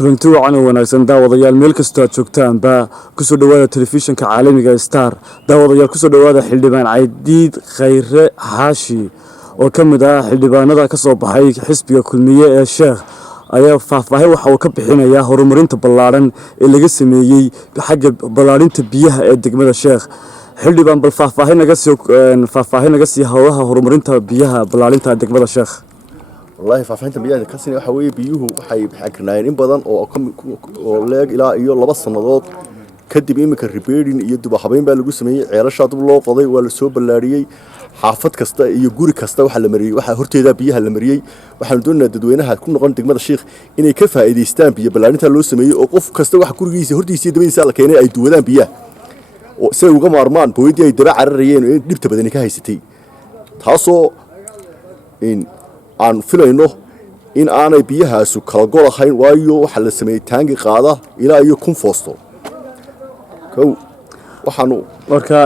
kulanti wacan oo wanaagsan daawadayaal meel kasta aad joogtaan baa ku soo dhawaada telefishinka caalamiga Star daawadayaal ku soo dhawaada xildhibaan Caydiid Khayre Xaashi oo kamid ah xildhibaanada ka soo baxay xisbiga kulmiye ee Sheekh ayaa faahfaahin waxa uu ka bixinayaa horumarinta ballaaran ee laga sameeyay xagga ballaarinta biyaha ee degmada Sheekh xildhibaan bal faahfaahin naga sii hawlaha horumarinta biyaha ballaarinta degmada Sheekh والله فافحنت بيان كاسين waxa weey biyuhu waxay bixinayeen in badan oo leeg ilaa iyo 2 sanadood kadib imika repairing iyo dib u habeyn baa lagu sameeyay ceelasha dib loo qoday waa la soo ballaariyay xaafad kasta iyo guri kasta waxa la mariyay waxa horteeda biyaha la mariyay waxaan doonaynaa dadweynaha ku noqon degmada Sheekh inay ka faa'iideystaan biyo ballaarinta loo sameeyay oo qof kasta wax gurigiisa hortiisa dibadiisa la keenay ay duwadaan biyaha oo say uga maarmaan booydii ay daba cararayeen oo dhibta badan ka haysatay taasoo aan filayno in aanay biyahaasu kala gol ahayn waayo waxa la sameeyay taangi qaada ilaa iyo 10 foosto waxaanu marka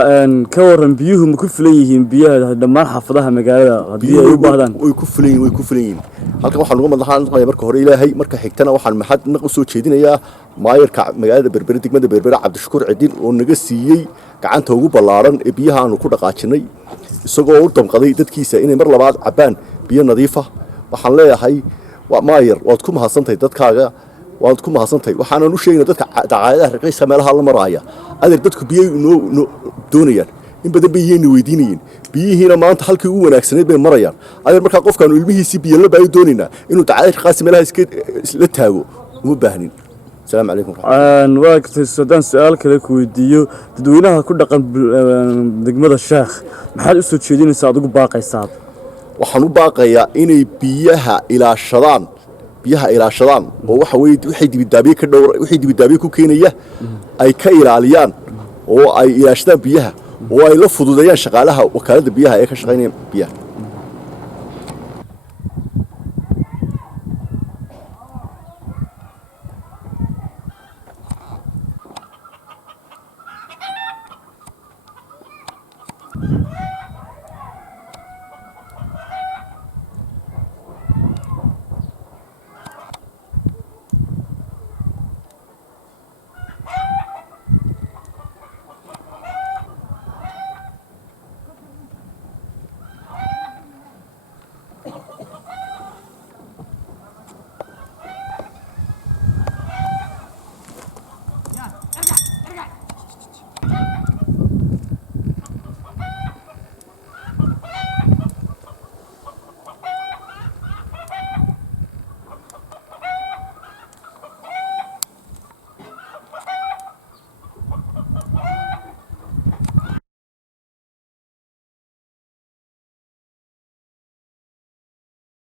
ka waran biyuhu ma ku filan yihiin biyaha dhammaan xaafadaha magaalada hadii ay u baahdaan way ku filan yihiin halka waxaan uga madaxaan marka hore Ilaahay marka xigtana waxaan maxad u soo jeedinayaa maayirka magaalada Berbera degmada Berbera Cabdishakuur Ciidin oo naga siiyay gacanta ugu ballaaran ee biyaha aanu ku dhaqaajinay isagoo u damqaday dadkiisa inay mar labaad cabaan biyo nadiif ah waxaan leeyahay waa maayir waad ku mahadsantahay dadkaaga waad ku mahadsantahay waxaan u sheegnaa dadka dacaayadaha raqiiska meelaha la maraya adeer dadku biyo doonayaan in badan bay yeeni weydiinayeen biyihiina maanta halkii ugu wanaagsaneed bay marayaan adeer marka qofkan ilmihiisa biyo la baayo doonayna inuu dacaayad qaasi meelaha iska taago uma baahnin السلام عليكم وقت السودان سؤال كذا كويديو تدوينها كل رقم دقمة الشيخ محل أسود شدين يساعدوك باقي صعب وحنو باقي إني بيها إلى شران وحويد وحيد بالدابيك الدور وحيد بالدابيك وكينية أي كيل عليان أو أي إلى شدان بيها وأي لفظوا ديان شغالها وكالد بيها أي كشغالين بيها